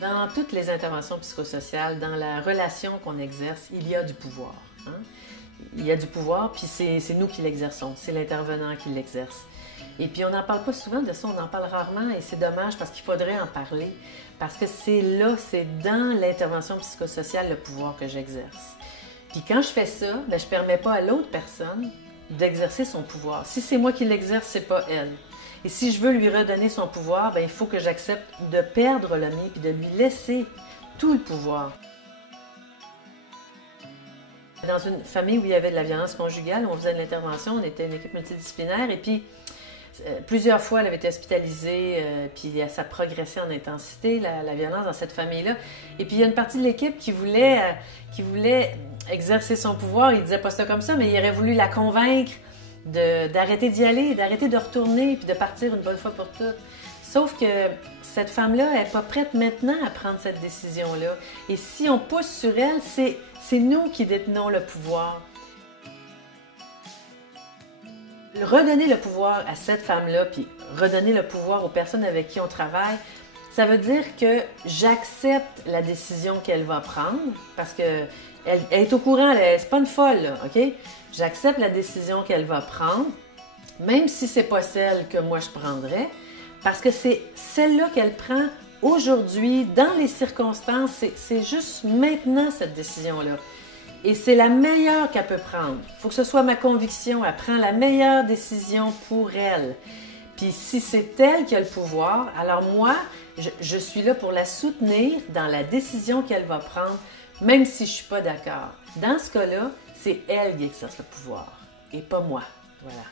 Dans toutes les interventions psychosociales, dans la relation qu'on exerce, il y a du pouvoir. Hein? Il y a du pouvoir, puis c'est nous qui l'exerçons, c'est l'intervenant qui l'exerce. Et puis on n'en parle pas souvent de ça, on en parle rarement et c'est dommage parce qu'il faudrait en parler. Parce que c'est là, c'est dans l'intervention psychosociale le pouvoir que j'exerce. Puis quand je fais ça, bien, je ne permets pas à l'autre personne d'exercer son pouvoir. Si c'est moi qui l'exerce, c'est pas elle. Et si je veux lui redonner son pouvoir, bien, il faut que j'accepte de perdre le mien puis de lui laisser tout le pouvoir. Dans une famille où il y avait de la violence conjugale, où on faisait de l'intervention, on était une équipe multidisciplinaire et puis plusieurs fois elle avait été hospitalisée, puis ça progressait en intensité, la violence dans cette famille-là. Et puis il y a une partie de l'équipe qui voulait exercer son pouvoir, il disait pas ça comme ça, mais il aurait voulu la convaincre d'arrêter d'y aller, d'arrêter de retourner, puis de partir une bonne fois pour toutes. Sauf que cette femme-là, elle n'est pas prête maintenant à prendre cette décision-là. Et si on pousse sur elle, c'est nous qui détenons le pouvoir. Redonner le pouvoir à cette femme-là, puis redonner le pouvoir aux personnes avec qui on travaille, ça veut dire que j'accepte la décision qu'elle va prendre, parce qu'elle est au courant, c'est pas une folle, là, OK? J'accepte la décision qu'elle va prendre, même si c'est pas celle que moi je prendrais, parce que c'est celle-là qu'elle prend aujourd'hui, dans les circonstances, c'est juste maintenant cette décision-là. Et c'est la meilleure qu'elle peut prendre. Il faut que ce soit ma conviction, elle prend la meilleure décision pour elle. Puis si c'est elle qui a le pouvoir, alors moi, je suis là pour la soutenir dans la décision qu'elle va prendre, même si je ne suis pas d'accord. Dans ce cas-là, c'est elle qui exerce le pouvoir et pas moi. Voilà.